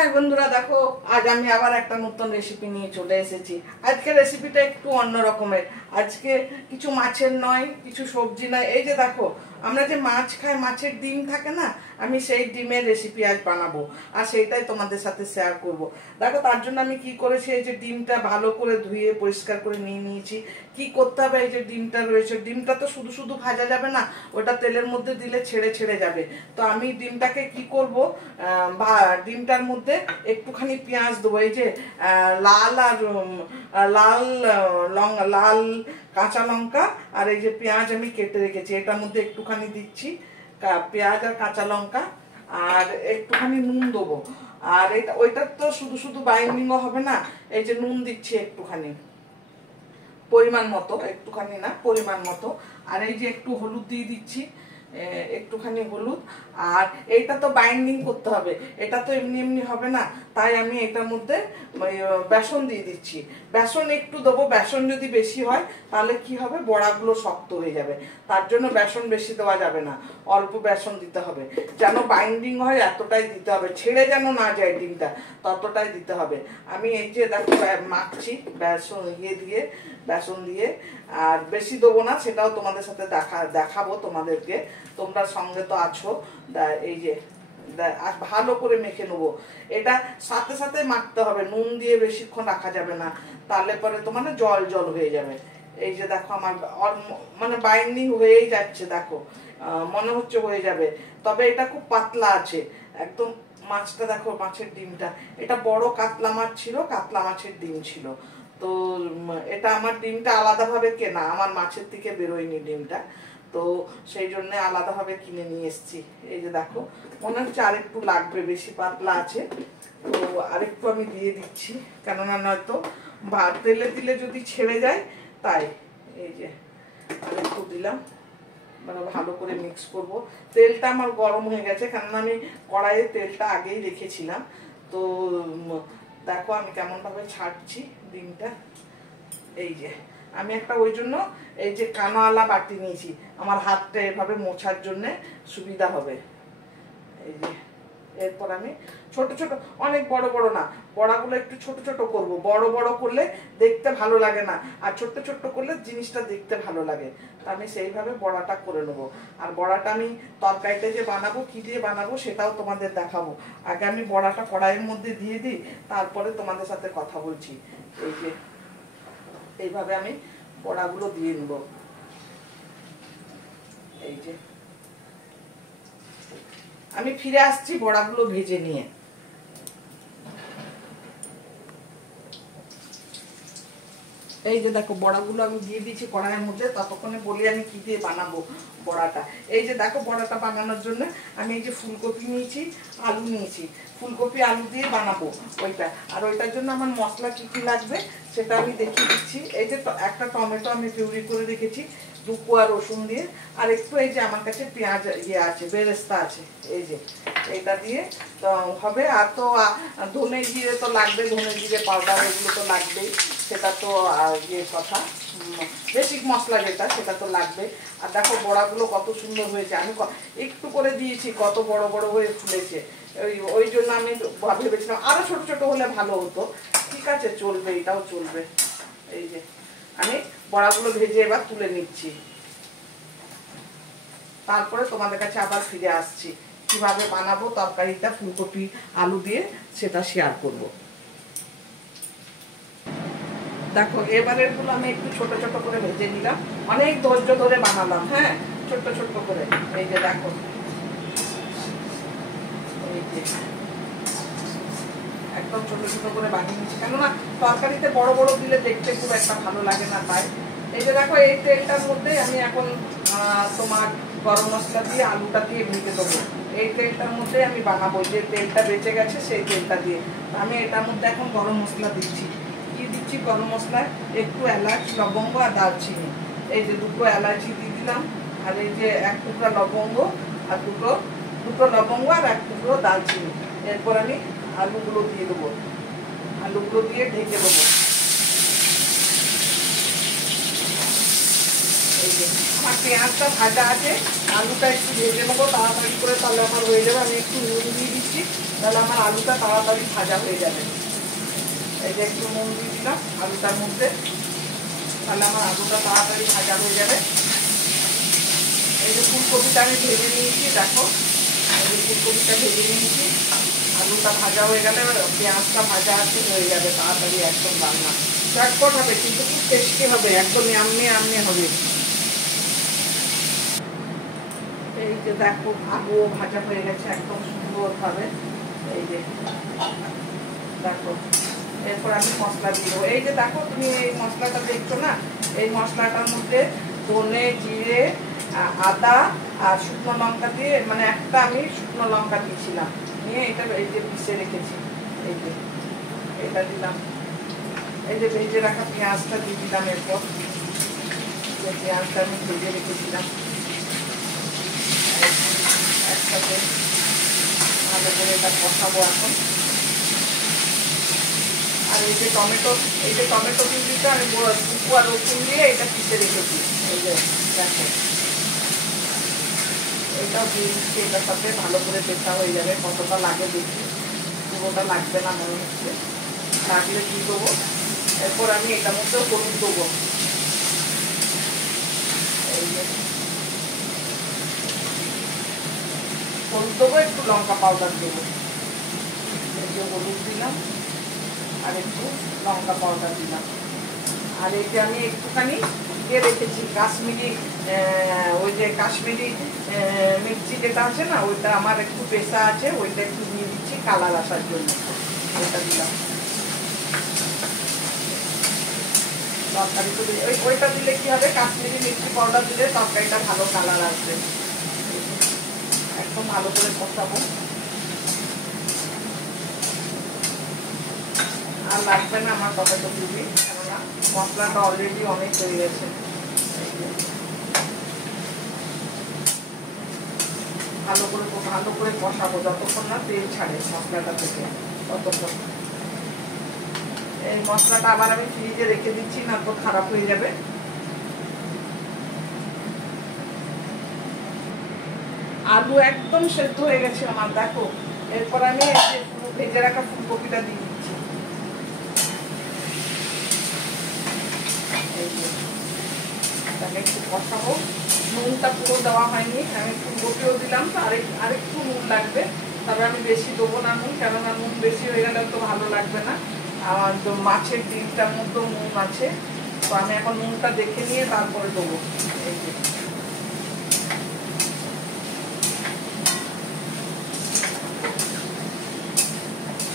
High বন্ধুরা, দেখো আজ আমি আবার একটা নতুন রেসিপি নিয়ে চলে এসেছি। আজকে রেসিপিটা একটু অন্য রকমের। আজকে কিছু মাছের নয়, কিছু সবজি নয়। এই যে দেখো, আমরা যে মাছ খাই, মাছের ডিম থাকে না, আমি সেই ডিমের রেসিপি আজ বানাবো আর সেইটাই তোমাদের সাথে শেয়ার করব। দেখো, তার জন্য আমি কি করেছি, এই যে ডিমটা ভালো করে ধুয়ে পরিষ্কার করে নিয়ে নিয়েছি। কি করতে হবে, এই যে ডিমটা রয়েছে, ডিমটা তো শুধু শুধু ভাজা যাবে না, ওটা তেলের মধ্যে দিলে ছেড়ে ছেড়ে যাবে। তো আমি ডিমটাকে কি করব, ডিমটার মধ্যে একটুখানি পেঁয়াজ দেবো। এই যে লাল আর লাল লাল কাঁচা লঙ্কা আর এই যে পেঁয়াজ আমি কেটে রেখেছি, এটার মধ্যে একটুখানি দিচ্ছি পেঁয়াজ আর কাঁচা লঙ্কা, আর একটুখানি নুন দেবো। আর এটা ওইটার তো শুধু শুধু বাইন্ডিংও হবে না, এই যে নুন দিচ্ছি একটুখানি, পরিমাণ মতো, একটুখানি না পরিমাণ মতো। আর এই যে একটু হলুদ দিয়ে দিচ্ছি, একটুখানি হলুদ। আর এইটা তো বাইন্ডিং করতে হবে, এটা তো এমনি এমনি হবে না, তাই আমি এটার মধ্যে বেসন দিয়ে দিচ্ছি। বেসন একটু দেবো, বেসন যদি বেশি হয় তাহলে কি হবে, বড়াগুলো শক্ত হয়ে যাবে। তার জন্য বেসন বেশি দেওয়া যাবে না, অল্প বেসন দিতে হবে, যেন বাইন্ডিং হয় এতটাই দিতে হবে, ছেড়ে যেন না যায় ডিমটা, ততটাই দিতে হবে। আমি এই যে দেখো মাখছি বেসন বেসন দিয়ে, আর বেশি দেবো না, সেটাও তোমাদের সাথে দেখাবো তোমাদেরকে, তোমরা সঙ্গে তো আছো। এই যে ভালো করে মেখে নেবো, এটা সাথে সাথে মাখতে হবে, নুন দিয়ে বেশিক্ষণ রাখা যাবে না, তাহলে পরে তো মানে জল জল হয়ে যাবে। এই যে দেখো আমার মানে বাইন্ডিং হয়েই যাচ্ছে, দেখো মনে হচ্ছে হয়ে যাবে, তবে এটা খুব পাতলা আছে একদম। মাছটা দেখো, মাছের ডিমটা, এটা বড় কাতলা মাছ ছিল, কাতলা মাছের ডিম ছিল। তো এটা আমার ডিমটা আলাদাভাবে কেনা, আমার মাছের থেকে বেরোয়নি ডিমটা, তো সেই জন্য আলাদাভাবে কিনে নিয়ে এসেছি। এই যে দেখো, মনে হচ্ছে আরেকটু লাগবে, বেশি পাতলা আছে, তো আরেকটু আমি দিয়ে দিচ্ছি, কেননা নয়তো তেলে দিলে যদি ছেড়ে যায়, তাই এই যে আরেকটু দিলাম, মানে ভালো করে মিক্স করব। তেলটা আমার গরম হয়ে গেছে, কেননা আমি কড়াইয়ে তেলটা আগেই রেখেছিলাম। তো দেখো আমি কেমন ভাবে ছাড়ছি ডিমটা। এই যে আমি একটা ওই জন্য এই যে কানাওয়ালা বাটি নিয়েছি, আমার হাতটা এভাবে মোছার জন্য সুবিধা হবে। এই যে এরপর আমি ছোট ছোট, অনেক বড় বড় না, বড়াগুলো একটু ছোট ছোট করব, বড় বড় করলে দেখতে ভালো লাগে না, আর ছোট্ট ছোট্ট করলে জিনিসটা দেখতে ভালো লাগে। তা আমি সেইভাবে বড়াটা করে নেবো। আর বড়াটা আমি তরকারিতে যে বানাবো, কি দিয়ে বানাবো সেটাও তোমাদের দেখাবো। আগে আমি বড়াটা কড়াইয়ের মধ্যে দিয়ে দিই, তারপরে তোমাদের সাথে কথা বলছি। এই যে এইভাবে আমি বড়াগুলো দিয়ে নেব। এই যে আমি ফিরে আসছি বড়াগুলো ভেজে নিয়ে। এই যে দেখো, বড়াগুলো আমি দিয়ে দিয়েছি কড়াইয়ের মধ্যে, ততক্ষণে বলি আমি কি দিয়ে বানাবো বড়াটা। এই যে দেখো, বড়াটা বানানোর জন্য আমি এই যে ফুলকপি নিয়েছি, আলু নিয়েছি, ফুলকপি আলু দিয়ে বানাবো ওইটা। আর ওইটার জন্য আমার মশলা কি কি লাগবে সেটা আমি দেখিয়ে দিচ্ছি। এই যে একটা টমেটো আমি পিউরি করে রেখেছি, 2 কোয়া রসুন দিয়ে, আর একটু এই যে আমার কাছে পেঁয়াজ আছে, বেরেস্তা আছে, এই যে এইটা দিয়ে তো হবে। আর তো ধনে জিরে তো লাগবে, ধনে জিরে পাউডার এগুলো তো লাগবেই, সেটা তো কথা, বেসিক মশলা যেটা, সেটা তো লাগবে। আর দেখো বড়াগুলো কত সুন্দর হয়েছে, আমি একটু করে দিয়েছি, কত বড় বড় হয়ে ফুলেছে। ওই জন্য আমি ভেবেছিলাম আরো ছোট ছোট হলে ভালো হতো। ঠিক আছে, চলবে, এটাও চলবে। এই যে আমি বড়াগুলো ভেজে এবার তুলে নিচ্ছি, তারপরে তোমাদের কাছে আবার ফিরে আসছি, কিভাবে বানাবো তরকারিটা ফুলকপি আলু দিয়ে সেটা শেয়ার করব। দেখো এবারের গুলো আমি একটু ছোট ছোট করে ভেজে নিলাম, অনেক ধৈর্য ধরে বানালাম, হ্যাঁ, ছোট ছোট করে। এই যে দেখো, এই যে একদম ছোট ছোট করে বানিয়ে নিচ্ছি, কেননা তরকারিতে বড় বড় দিলে দেখতে খুব একটা ভালো লাগে না, তাই। এই যে দেখো, এই তেলটার মধ্যে আমি এখন তোমার গরম মশলা দিয়ে আলুটা দিয়ে ভেজে দেবো। এই তেলটার মধ্যে আমি বানাবো, যে তেলটা বেঁচে গেছে সেই তেলটা দিয়ে। আমি এটার মধ্যে এখন গরম মশলা দিচ্ছি। কি দিচ্ছি গরম মশলায়, একটু এলাচ, লবঙ্গ আর দারচিনি। এই যে 2 এলাচি দিয়ে দিলাম, আর এই যে 1 টুকরা লবঙ্গ, আর দুটো লবঙ্গ আর 1 টুকরো দারচিনি। এরপর আমি আলুগুলো দিয়ে দেবো, আলুগুলো দিয়ে ঢেকে দেবো। এই যে আমার পেঁয়াজটা ভাজা আছে, আলুটা একটু ভেজে নেবো তাড়াতাড়ি করে, তাহলে আমার হয়ে যাবে। আমি একটু নুন দিয়ে দিচ্ছি, তাহলে আমার আলুটা তাড়াতাড়ি ভাজা হয়ে যাবে। এই যে একটু নুন দিয়ে দিলাম আলুটার মধ্যে, তাহলে আমার আলুটা তাড়াতাড়ি ভাজা হয়ে যাবে। এই যে ফুলকপিটা আমি ভেজে নিয়েছি, দেখো এই যে ফুলকপিটা ভেজে নিয়েছি, আলুটা ভাজা হয়ে গেলে পেঁয়াজটা ভাজা আছে, হয়ে যাবে তাড়াতাড়ি একদম রান্না। চটপট হবে কিন্তু খুব টেস্টি হবে, একদম আমনে আমনে হবে। এই যে দেখো আলুও ভাজা হয়ে গেছে একদম সুন্দরভাবে। এই যে দেখো, এরপর আমি মশলা দিব। এই যে দেখো তুমি এই মশলাটা দেখছো না, এই মশলাটার মধ্যে ধনে, জিরে, আদা আর শুকনো লঙ্কা দিয়ে, মানে একটা আমি শুকনো লঙ্কা দিয়েছিলাম, নিয়ে এটা এই যে পিষে রেখেছি। এই যে এটা দিলাম, এই যে ভেজে রাখা পেঁয়াজটা দিয়ে দিলাম। এরপর যে পেঁয়াজটা আমি ভেজে রেখেছিলাম একসাথে ভালো করে এটা কষাবো এখন। আর এই যে টমেটো পিউরিটা আমি শুকনো আর রসুন দিয়ে এটা পিষে রেখেছি। এই যে দেখো এটাও দিয়ে দিচ্ছি, এটার সাথে ভালো করে পেঁচা হয়ে যাবে। কতটা লাগে দেখি, পুরোটা লাগবে না মনে হচ্ছে, লাগলে দিয়ে দেবো। এরপর আমি এটার মধ্যেও হলুদ দেবো। এই যে হলুদ দেবো, একটু লঙ্কা পাউডার দেবো। এই যে হলুদ দিলাম আর একটু লঙ্কা পাউডার দিলাম। আর এই যে আমি একটুখানি দিয়ে রেখেছি কাশ্মীরি, ওই যে কাশ্মীরি মির্চি যেটা আছে না, ওইটা আমার একটু পেশা আছে, ওইটা একটু দিয়ে দিচ্ছি কালার আসার জন্য। ওইটা দিলাম। তরকারি তো ওইটা দিলে কি হবে, কাশ্মীরি মির্চি পাউডার দিলে তরকারিটা ভালো কালার আসবে। একদম ভালো করে কষাবো। আর লাগবে না আমার টমেটো পিউরি, কেননা মশলাটা অলরেডি অনেক হয়ে গেছে। ভালো করে কষাবো যতক্ষণ না তেল ছাড়ে মশলাটা থেকে, ততক্ষণ। এই মশলাটা আবার আমি ফ্রিজে রেখে দিচ্ছি, না তো খারাপ হয়ে যাবে। আলু একদম সেদ্ধ হয়ে গেছে আমার, দেখো। এরপর আমি ভেজে রাখা ফুলকপিটা দিয়ে দিচ্ছি। তাকে একটু কষাবো। নুনটা পুরো দেওয়া হয়নি, আমি ফুলকপিও দিলাম, তো আরেকটু নুন লাগবে। তবে আমি বেশি দেবো না নুন, কেননা নুন বেশি হয়ে গেলে তো ভালো লাগবে না। আর তো মাছের ডিমটার মধ্যেও নুন আছে, তো আমি এখন নুনটা দেখে নিয়ে তারপরে দেবো। এই যে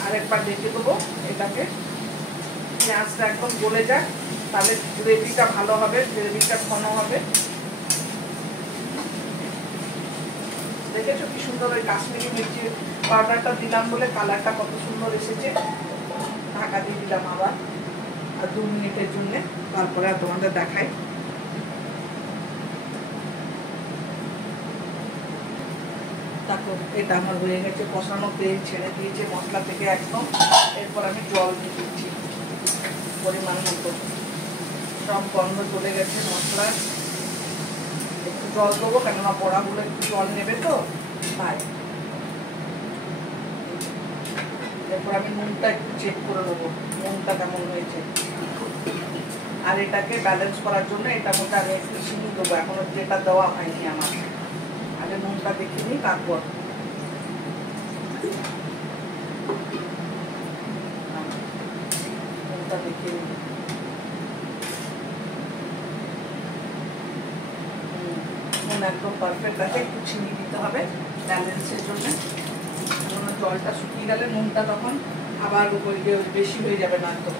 আরেকবার দেখে দেবো এটাকে, পেঁয়াজটা একদম গলে যাক, তাহলে গ্রেভিটা ভালো হবে, গ্রেভিটা ঘন হবে। দেখেছো কি সুন্দর ওই কাশ্মীরি মির্চি পাউডারটা দিলাম বলে কালারটা কত সুন্দর এসেছে। ঢাকা দিয়ে দিলাম আবার আর 2 মিনিটের জন্য, তারপরে আর তোমাদের দেখাই। দেখো এটা আমার হয়ে গেছে কষানো, তেল ছেড়ে দিয়েছে মশলা থেকে একদম। এরপর আমি জল দিয়ে দিচ্ছি পরিমাণ মতো, সব গন্ধ চলে গেছে মশলার। একটু জল দেবো, কেননা বড়াগুলো একটু জল নেবে তো, তাই। এরপর আমি নুনটা একটু চেক করে নেবো, নুনটা কেমন হয়েছে। আর এটাকে ব্যালেন্স করার জন্য এটার মধ্যে আমি একটু চিনি দেবো, এখনো যেটা দেওয়া হয়নি আমার। আগে নুনটা দেখে নিই, তারপর নুনটা দেখে নিই। নুন একদম পারফেক্ট আছে, একটু চিনি দিতে হবে ব্যালেন্সের জন্য। জলটা শুকিয়ে গেলে নুনটা তখন আবার বেশি হয়ে যাবে না, তো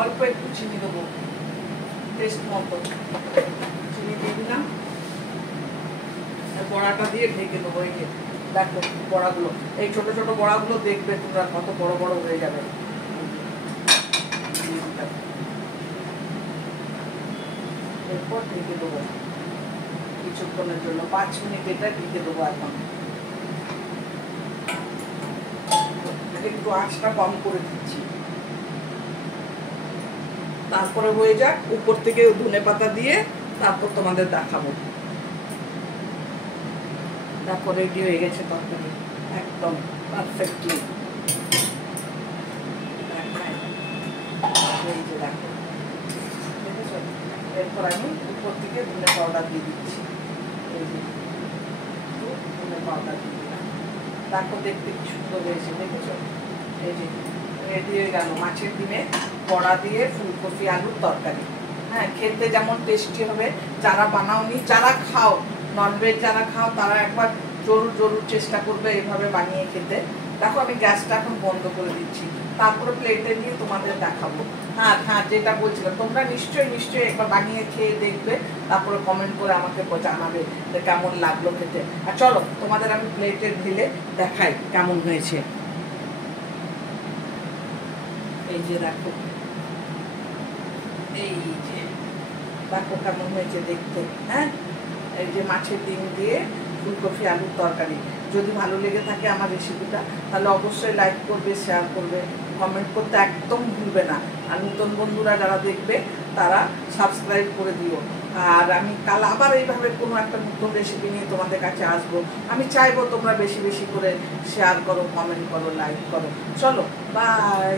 অল্প একটু চিনি দেবো টেস্ট মতো। চিনি দিয়ে দিলাম, বড়াটা দিয়ে ঢেকে দেবো। এই যে দেখো বড়াগুলো, এই ছোট ছোট বড়াগুলো দেখবে তোমরা কত বড় বড় হয়ে যাবে। এরপর ঢেকে দেবো কিছুক্ষণের জন্য, 5 মিনিট এটা ঢেকে দেবো। এখন একটু আঁচটা কম করে দিচ্ছি। তারপরে হয়ে যাক, উপর থেকে ধনেপাতা দিয়ে তারপর তোমাদের দেখাবো। তারপর রেডি হয়ে গেছে তরকারি একদম পারফেক্টলি। এই যে দেখো, দেখেছো? এরপর আমি উপর থেকে ধনে পাউডার দিয়ে দিচ্ছি। এই যে ধনে পাউডার দিয়ে দিলাম, দেখো দেখতে কি সুন্দর হয়েছে, দেখেছো? এই যে রেডি হয়ে গেল মাছের ডিমে বড়া দিয়ে ফুলকপি আলুর তরকারি। হ্যাঁ, খেতে যেমন টেস্টি হবে, যারা বানাওনি, যারা খাও ননভেজ যারা খাও তারা একবার জরুর জরুর চেষ্টা করবে এভাবে বানিয়ে খেতে। দেখো আমি গ্যাসটা এখন বন্ধ করে দিচ্ছি, তারপরে প্লেটে নিয়ে তোমাদের দেখাবো। হ্যাঁ হ্যাঁ, যেটা বলছিলাম, তোমরা নিশ্চয়ই একবার বানিয়ে খেয়ে দেখবে, তারপরে কমেন্ট করে আমাকে জানাবে যে কেমন লাগলো খেতে। আর চলো তোমাদের আমি প্লেটে ঢেলে দেখাই কেমন হয়েছে। এই যে দেখো, এই যে দেখো কেমন হয়েছে দেখতে। হ্যাঁ, এই যে মাছের ডিম দিয়ে ফুলকপি আলুর তরকারি। যদি ভালো লেগে থাকে আমার রেসিপিটা, তাহলে অবশ্যই লাইক করবে, শেয়ার করবে, কমেন্ট করতে একদম ভুলবে না। আর নতুন বন্ধুরা যারা দেখবে তারা সাবস্ক্রাইব করে দিও। আর আমি কাল আবার এইভাবে কোনো একটা নতুন রেসিপি নিয়ে তোমাদের কাছে আসবো। আমি চাইবো তোমরা বেশি বেশি করে শেয়ার করো, কমেন্ট করো, লাইক করো। চলো বাই।